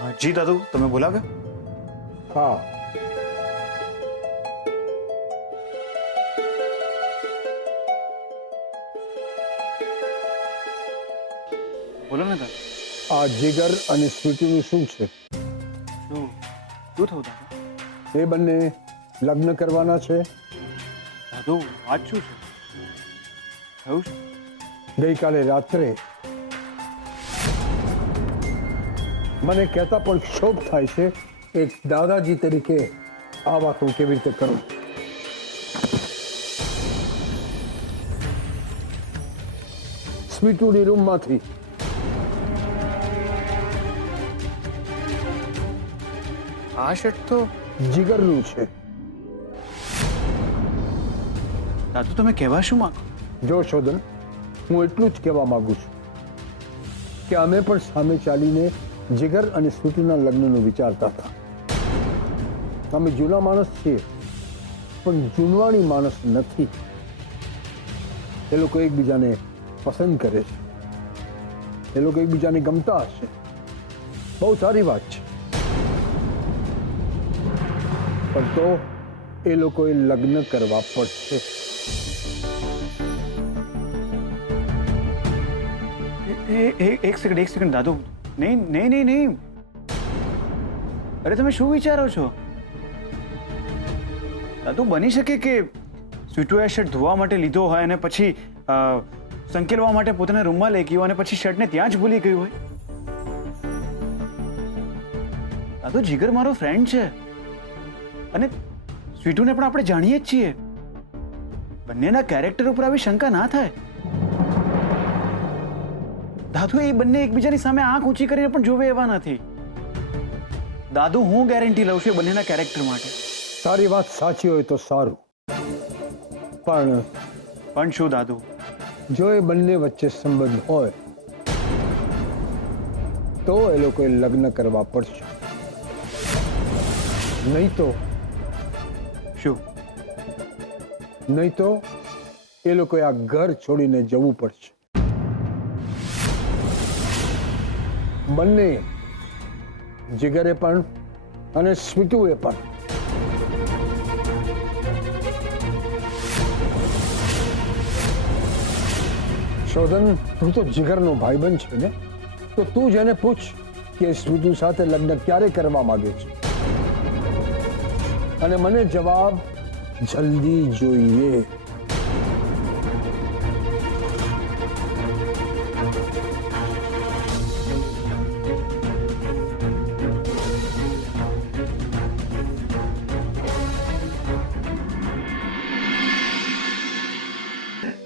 જી દાદુ, તમે બોલાવ્યા? હા, બોલો ને દાદુ. આ જીગર અને સ્વીટીનું શું છે? શું થયું દાદુ? એ બંને લગ્ન કરવાના છે. દાદુ વાત શું છે? થયું છે? ગઈકાલે રાત્રે મને કહેતા પણ ક્ષોભ થાય છે, એક દાદાજી તરીકે આ વાત હું કેવી રીતે કરું. સ્વીટુની રૂમમાંથી આ શર્ટ તો જીગરનું છે. દાદુ તમે કહેવા શું માંગો? જો શોધન, હું એટલું જ કહેવા માંગુ છું કે અમે પણ સામે ચાલીને જીગર અને સ્વીટીના લગ્નનું વિચારતા હતા. અમે જૂના માણસ છીએ, પણ જૂનવાણી માણસ નથી. એ લોકો એકબીજાને પસંદ કરે છે, એ લોકો એકબીજાને ગમતા હશે. બહુ સારી વાત છે, પણ તો એ લોકોએ લગ્ન કરવા પડશે. એક સેકન્ડ દાદુ. નહીં નહીં નહીં નહીં. અરે તમે શું વિચારો છો દાદુ? બની શકે કે સ્વીટુએ શર્ટ ધોવા માટે લીધો હોય અને પછી સંકેલવા માટે પોતાના રૂમમાં લઈ ગયો અને પછી શર્ટને ત્યાં જ ભૂલી ગયું હોય. દાદુ જીગર મારો ફ્રેન્ડ છે અને સ્વીટુને પણ આપણે જાણીએ જ છીએ. બંનેના કેરેક્ટર ઉપર આવી શંકા ના થાય. દાદુ એ બંને એકબીજાની સામે આંખ ઊંચી કરીને પણ જોવે એવા નથી. દાદુ હું ગેરંટી લઉં છું એ બંનેના કેરેક્ટર માટે. તારી વાત સાચી હોય તો સારું, પણ શું દાદુ? જો એ બંને વચ્ચે સંબંધ હોય તો એ લોકોએ લગ્ન કરવા પડશે. નહીં તો શું? નહીં તો એ લોકોએ આ ઘર છોડીને જવું પડશે. બંને, જીગરે પણ અને સ્વીટુએ પણ. શોધન, તું તો જીગરનો ભાઈબંધ છે ને, તો તું જેને પૂછ કે સ્વીટુ સાથે લગ્ન ક્યારે કરવા માંગે છે, અને મને જવાબ જલ્દી જોઈએ.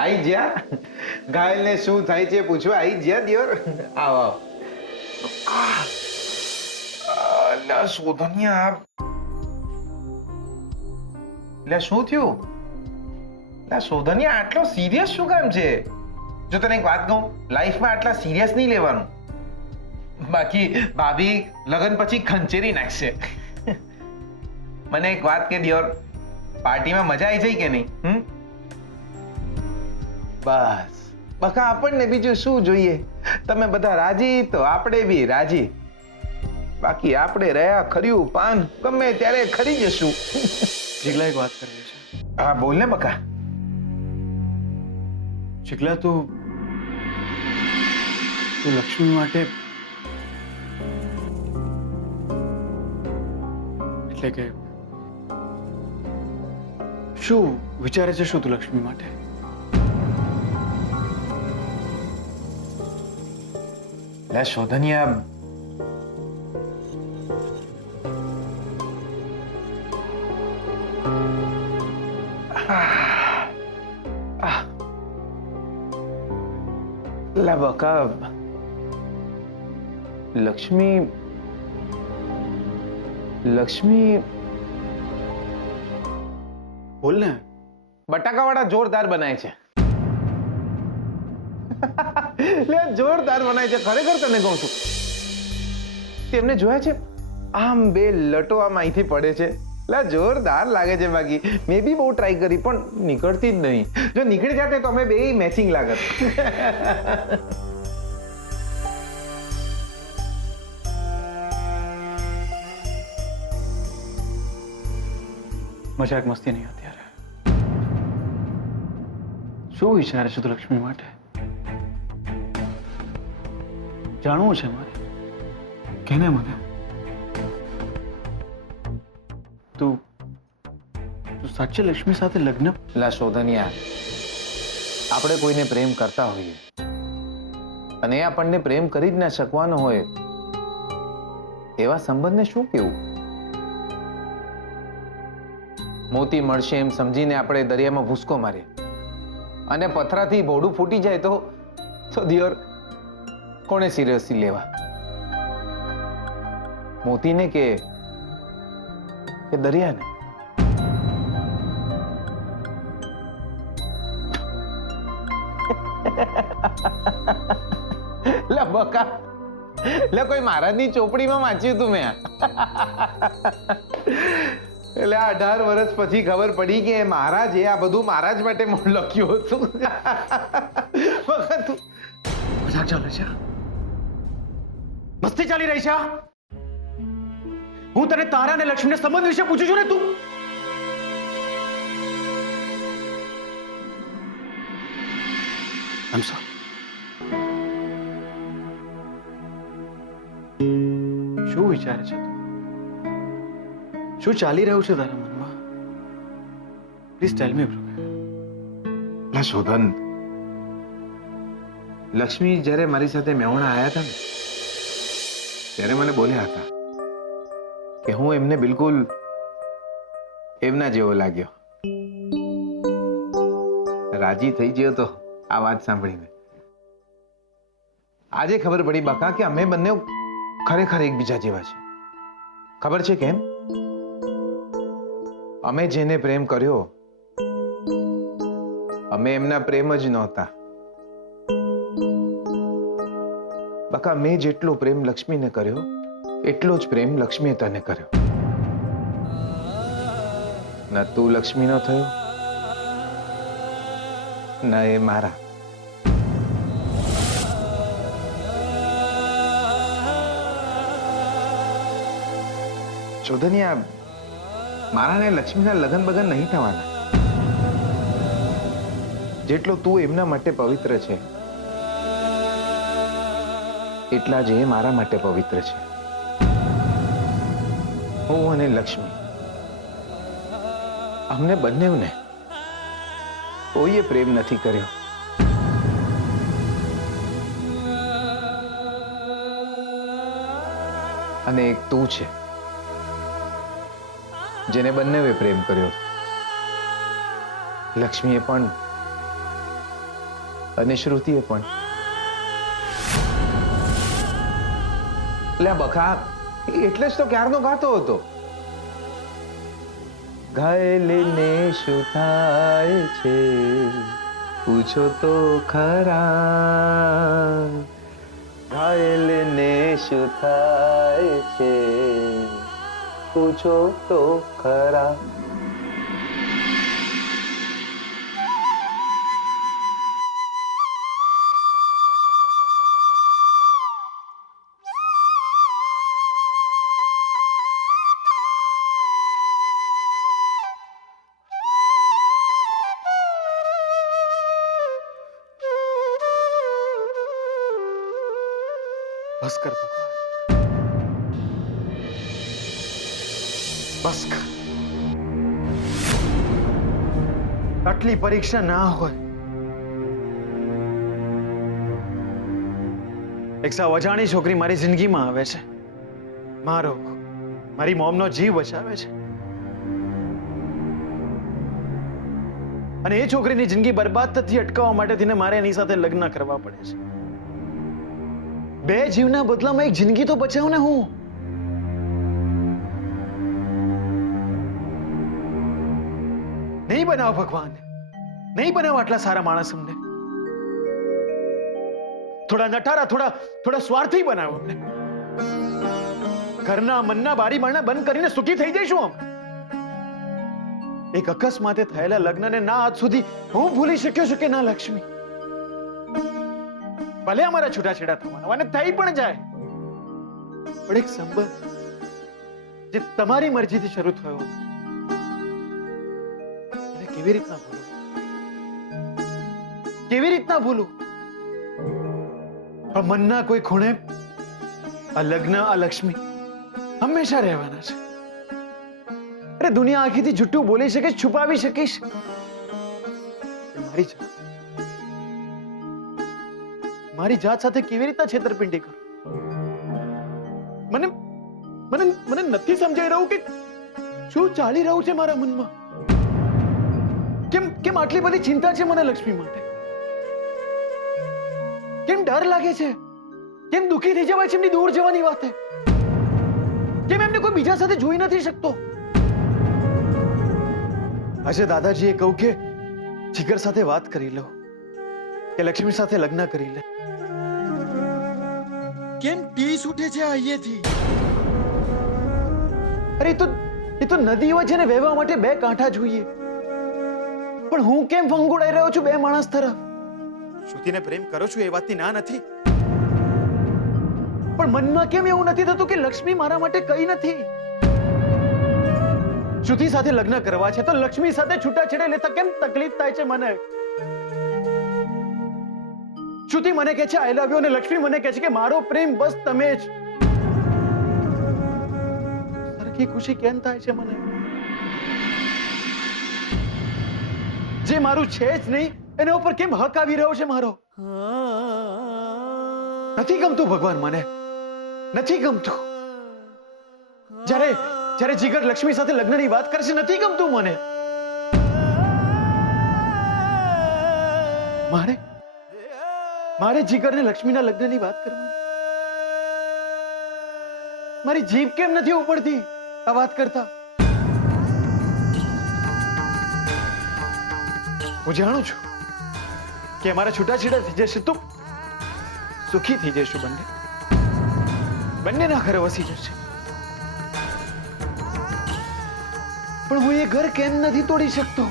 આઈ જ્યા ઘાયલને શું થાય છે પૂછવા આઈ જ્યા દિયોર. આવ આવ. લા શોધનિયા, લા શું થયું? લા શોધનિયા, આટલો સિરિયસ શું કામ છે? જો તને એક વાત કહું, લાઈફમાં આટલા સિરિયસ નહીં લેવાનું, બાકી ભાભી લગન પછી ખંચેરી નાખશે. મને એક વાત કે દિયોર, પાર્ટીમાં મજા આવી જાય કે નહીં? બસ બકા, આપણને બીજું શું જોઈએ? તમે બધા રાજી તો આપણે બી રાજી. બાકી આપણે રહ્યા ખર્યું પાન ગમે ત્યારે ખરી જશું. જીગલા એક વાત કરવી છે. હા બોલ ને બકા. જીગલા તું લક્ષ્મી માટે, એટલે કે શું વિચારે છે? શું તું લક્ષ્મી માટે? લે શોધનિયા, લા બકા, લક્ષ્મી બોલ ને. બટાકાવાળા જોરદાર બનાય છે. લે જોરદાર બનાય છે ખરેખર, તને કહું છું. તેમને જોયા છે આમ બે લટો આમ અહીંથી પડે છે. લા જોરદાર લાગે છે. બાકી મેં બી બહુ ટ્રાય કરી પણ નીકળતી જ નહીં. જો નીકળી જાતે તો અમે બે મેચિંગ લાગત. મજાક મસ્તી નહીં અત્યારે. શું વિચારે છે તું લક્ષ્મી માટે? જાણવું છે મારે. કેને મને તું સાચે લક્ષ્મી સાથે લગ્ન? લા શોધનિયા, આપણે કોઈને પ્રેમ કરતા હોઈએ અને એ આપણને પ્રેમ કરી જ ના શકવાનો હોય એવા સંબંધને શું કેવું? મોતી મળશે એમ સમજીને આપણે દરિયામાં ભૂસકો મારીએ અને પથરાથી ભોડું ફૂટી જાય તો દિયોર કોને સિરિયસલી લેવા? મોતીને કે દરિયાને? લા બકા, લે કોઈ મહારાજની ચોપડીમાં વાંચ્યું તું મેં. એટલે 18 વર્ષ પછી ખબર પડી કે મહારાજે આ બધું મહારાજ માટે લખ્યું હતું. મજાક ચાલે છે? મસ્તી ચાલી રહી છે? હું તને તારા અને લક્ષ્મીના સંબંધ વિશે પૂછું છું ને તું? I'm sorry. શું વિચારે છે તું? શું ચાલી રહ્યું છે તારા મનમાં? Please tell me bro. લા શોધન, લક્ષ્મી જ્યારે મારી સાથે મેહોણા આવ્યા હતા ને ત્યારે મને બોલ્યા હતા કે હું એમને બિલકુલ એમના જેવો લાગ્યો. રાજી થઈ ગયો તો આ વાત સાંભળીને. આજે ખબર પડી બકા કે અમે બંને ખરેખર એકબીજા જેવા છે. ખબર છે કેમ? અમે જેને પ્રેમ કર્યો અમે એમના પ્રેમ જ નહોતા. બકા, મેં જેટલો પ્રેમ લક્ષ્મીને કર્યો એટલો જ પ્રેમ લક્ષ્મીએ તને કર્યો. ના તું લક્ષ્મીનો થયો ના એ મારા. શોધનિયા, મારા ને લક્ષ્મીના લગન બગન નહીં થવાના. જેટલો તું એમના માટે પવિત્ર છે એટલા જ એ મારા માટે પવિત્ર છે. હું અને લક્ષ્મી, અમને બંનેવને કોઈએ પ્રેમ નથી કર્યો. અને એક તું છે જેને બંનેવે પ્રેમ કર્યો. લક્ષ્મીએ પણ અને શ્રુતિએ પણ. એટલે બકા, એટલે જ તો ક્યારનો ગાતો હતો. ઘાયલને શું થાય છે પૂછો તો ખરા, ઘાયલને શું થાય છે પૂછો તો ખરા. બસ કર ભગવાન, બસ કર. આટલી પરીક્ષા ના હોય. એક સાવ અજાણી છોકરી મારી જિંદગીમાં આવે છે, મારી મોમનો જીવ બચાવે છે, અને એ છોકરીની જિંદગી બરબાદ થતી અટકાવવા માટે તેને મારે એની સાથે લગ્ન કરવા પડે છે. બે જીવના બદલામાં એક જિંદગી તો બચાવ ને. હું નહીં બનાવ ભગવાન, નહીં બનાવ આટલા સારા માણસ અમને. થોડા નટારા, થોડા સ્વાર્થી બનાવો અમને. ઘરના મનના બારી બારણા બંધ કરીને સુખી થઈ જઈશું અમે. એક અકસ્માતે થયેલા લગ્નને ના આજ સુધી હું ભૂલી શક્યો છું કે ના લક્ષ્મી. ભલે અમારા છૂટાછેડા થવાના અને થઈ પણ જાય, પણ એક સંબંધ જે તમારી મરજીથી શરૂ થયો હતો કેવી રીતના ભૂલું? કેવી રીતના ભૂલું? પણ મનના કોઈ ખૂણે આ લગ્ન, આ લક્ષ્મી હંમેશા રહેવાના છે. અરે દુનિયા આખીથી જુઠ્ઠું બોલી શકે, છુપાવી શકીશ, પણ મારી જાત સાથે કેવી રીતના છેતરપિંડી કરું? મને મને મને નથી સમજાઈ રહ્યું કે શું ચાલી રહ્યું છે મારા મનમાં. કેમ કેમ આટલી બધી ચિંતા છે મને લક્ષ્મી માટે? કેમ ડર લાગે છે? કેમ દુખી થઈ જવાય છે એમની દૂર જવાની વાતે? કેમ એમને કોઈ બીજા સાથે જોઈ નથી શકતો? આજે દાદાજીએ કહ્યું કે જીગર સાથે વાત કરી લો, કે લક્ષ્મી સાથે લગ્ન કરી લે. કેમ ટીસ ઉઠે છે અહીંયાથી? અરે એ તો નદી હોય છે ને, વહેવા માટે બે કાંઠા જોઈએ. પણ હું કેમ ફંગોળાઈ રહ્યો છું બે માણસ તરફ? શ્રુતિને પ્રેમ કરો છો એ વાતની ના નથી, પણ મનમાં કેમ એવું નથી થતું કે લક્ષ્મી મારા માટે કઈ નથી? શ્રુતિ સાથે લગ્ન કરવા છે તો લક્ષ્મી સાથે છૂટાછેડા લેતા કેમ તકલીફ થાય છે મને? શ્રુતિ મને કહે છે આઈ લવ યુ, અને લક્ષ્મી મને કહે છે કે મારો પ્રેમ બસ તમે જ. સરખી ખુશી કેમ થાય છે મને? જે મારું છે જ નહીં એના ઉપર કેમ હક આવી રહ્યો છે મારો? નથી ગમતું ભગવાન, મને નથી ગમતું. જ્યારે જીગર લક્ષ્મી સાથે લગ્નની વાત કરશે નથી ગમતું મને. મારે જીગરને લક્ષ્મીના લગ્નની વાત કરવાની. મારી જીભ કેમ નથી ઉપડતી આ વાત કરતા? હું જાણું છું કે અમારા છૂટાછેડા થઈ જશે તો સુખી થઈ જઈશું બંનેના ઘરે વસી જશે. પણ હું એ ઘર કેમ નથી તોડી શકતો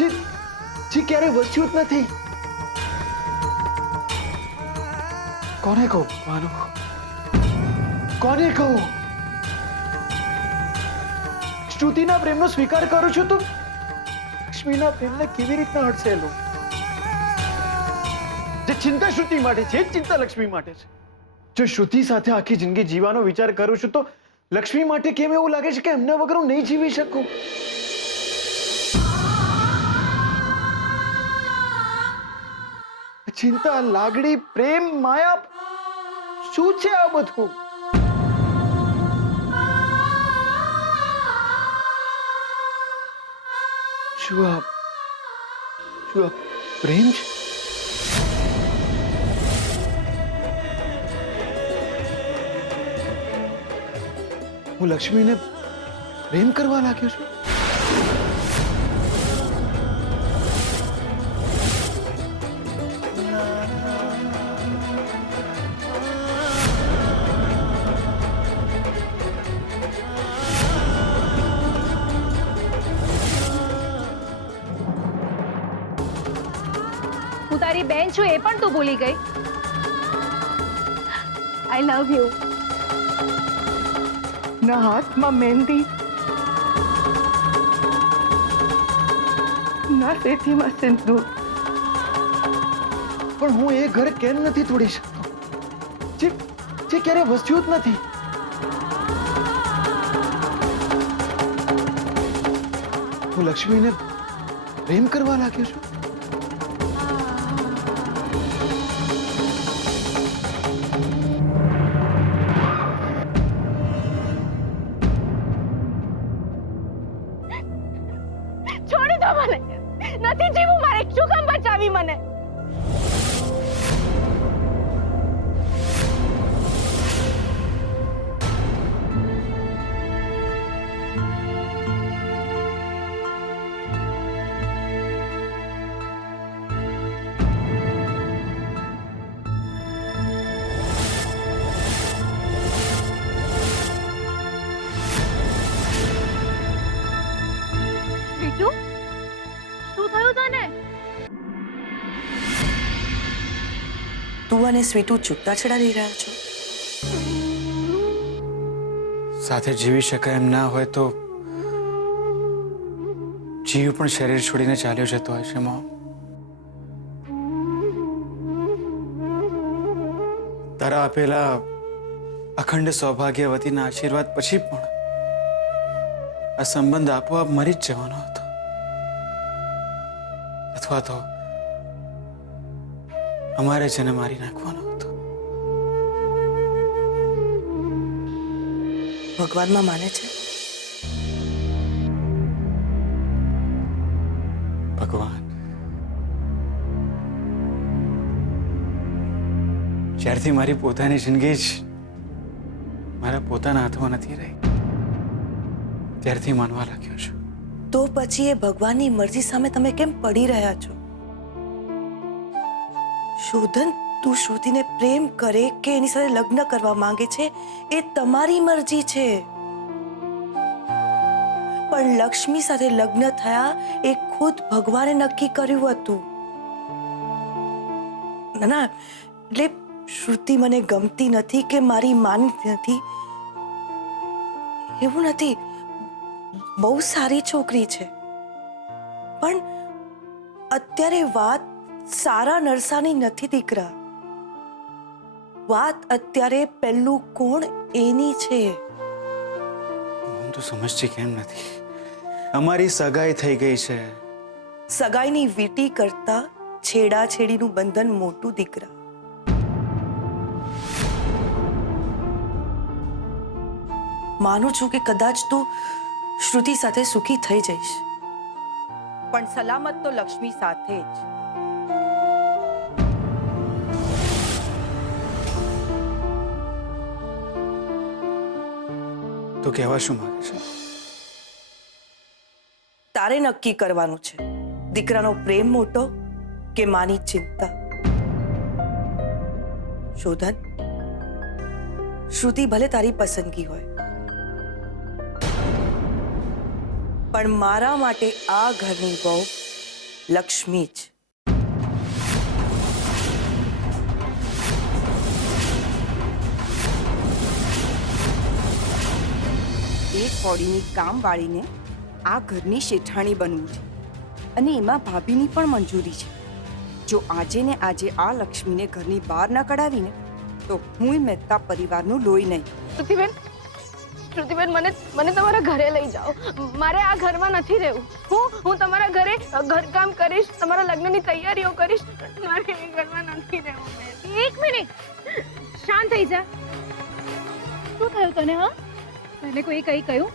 જે ક્યારે વસ્યું જ નથી? કોને કહું માનો? કોને કહું? શ્રુતિના પ્રેમનો સ્વીકાર કરું છું તો લક્ષ્મીના પ્રેમને કેવી રીતના અડશે? જે ચિંતા શ્રુતિ માટે છે, ચિંતા લક્ષ્મી માટે છે. જો શ્રુતિ સાથે આખી જિંદગી જીવવાનો વિચાર કરું છું તો લક્ષ્મી માટે કેમ એવું લાગે છે કે એમના વગર હું નહીં જીવી શકું? ચિંતા, લાગણી, પ્રેમ, માયા, શું છે આ બધું? શું આ પ્રેમ છે? હું લક્ષ્મીને પ્રેમ કરવા લાગ્યો છું? હું તારી બેન છું એ પણ તું ભૂલી ગઈ. આઈ લવ યુ. ના હાથમાં મહેંદી, ના સેઠીમાં સિંદૂર. પણ હું એ ઘર કેમ નથી તોડી શકતો જે ક્યારે વસ્યું જ નથી? હું લક્ષ્મીને પ્રેમ કરવા લાગ્યો છું? છોડી દો મને. નથી જીવું મારે. શું કામ બચાવી મને? બીટુ, શું થયું તને? તું અને સ્વીટુ છૂટાછેડા લઈ રહ્યા છો? સાથે જીવી શકાય એમ ના હોય તો જીવ પણ શરીર છોડીને ચાલ્યો જતો હોય છે મોમ. તારા આપેલા અખંડ સૌભાગ્યવતીના આશીર્વાદ પછી પણ આ સંબંધ આપોઆપ મરી જ જવાનો હતો, અથવા તો અમારે જેને મારી નાખવાનો હતો. ભગવાનમાં માને છે? ભગવાન, જ્યારથી મારી પોતાની જિંદગી જ મારા પોતાના હાથમાં નથી રહી ત્યારથી માનવા લાગ્યો છું. તો પછી એ ભગવાનની મરજી સામે તમે કેમ પડી રહ્યા છો? શોધન, તું શ્રુતિને પ્રેમ કરે કે એની સાથે લગ્ન કરવા માંગે છે એ તમારી મરજી છે, પણ લક્ષ્મી સાથે લગ્ન થયા એ ખુદ ભગવાને નક્કી કર્યું હતું. ના ના, એટલે શ્રુતિ મને ગમતી નથી કે મારી માનતી નથી એવું નથી. બહુ સારી છોકરી છે, પણ અત્યારે વાત સારા નરસાની નથી દીકરા. વાત અત્યારે પહેલું કોણ એની છે. હું તો સમજતી કેમ નથી? અમારી સગાઈ થઈ ગઈ છે. સગાઈની વીટી કરતા છેડાછેડીનું બંધન મોટું દીકરા. માનું છું કે કદાચ તું શ્રુતિ સાથે સુખી થઈ જઈશ, પણ સલામત તો લક્ષ્મી સાથે જ. તો કહેવા શું માંગે છે? તારે નક્કી કરવાનું છે, દીકરાનો પ્રેમ મોટો કે માની ચિંતા. શોધન, શ્રુતિ ભલે તારી પસંદગી હોય, પણ મારા માટે આ ઘરની વહુ લક્ષ્મી જ. એક કોડીની કામવાળીને આ ઘરની શેઠાણી બનવું છે, અને એમાં ભાભીની પણ મંજૂરી છે. જો આજે ને આજે આ લક્ષ્મીને ઘરની બહાર ન કઢાવીને તો હું મહેતા પરિવારનું લોહી નહીં. શ્રુતિબેન, શ્રુતિબેન, મને તમારા ઘરે લઈ જાઓ. મારે આ ઘરમાં નથી રહેવું. હું તમારા ઘરે ઘરકામ કરીશ, તમારા લગ્નની તૈયારીઓ કરીશ. મારે એ ઘરમાં નથી રહેવું. એક મિનિટ, શાંત થઈ જા. શું થયું તને? હા, તને કોઈ કઈ કહ્યું?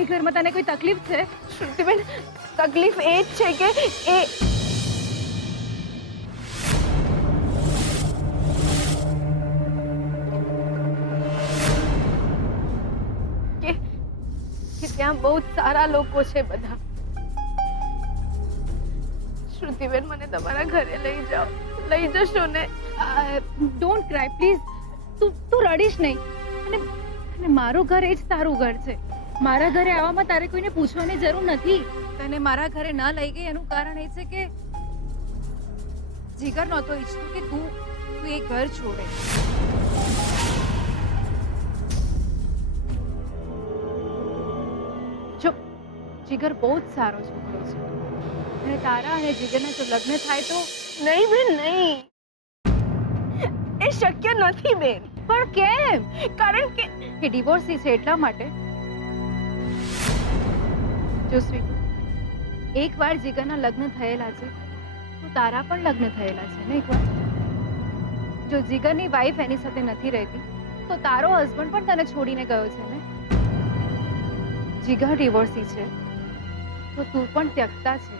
એ ઘરમાં તને કોઈ તકલીફ છે? શ્રુતિબેન, તકલીફ એ જ છે કે ત્યાં બહુ સારા લોકો છે બધા. શ્રુતિબેન, મને તમારા ઘરે લઈ જાઓ. લઈ જશો ને? Don't cry please. તું રડીશ નહીં. અને મારું ઘર એ જ તારું ઘર છે. મારા ઘરે આવવામાં તારે કોઈને પૂછવાની જરૂર નથી. તને મારા ઘરે ન લઈ ગઈ એનું કારણ એ છે કે જીગર નહોતો ઈચ્છતો કે તું એ ઘર છોડે. જો જીગર બહુ જ સારો છોકરો છે, અને તારા અને જીગરના જો લગ્ન થાય તો નહીં બેન, નહીં. એ શક્ય નથી બેન. પણ કેમ? કારણ કે એ ડિવોર્સી છે એટલા માટે. જો સ્વીટુ, એકવાર જીગરના લગ્ન થયેલા છે તો તારા પણ લગ્ન થયેલા છે ને એકવાર. જો જીગરની વાઈફ એની સાથે નથી રહેતી તો તારો હસબન્ડ પણ તને છોડીને ગયો છે ને. જીગર ડિવોર્સી છે તો તું પણ ત્યક્તા છે.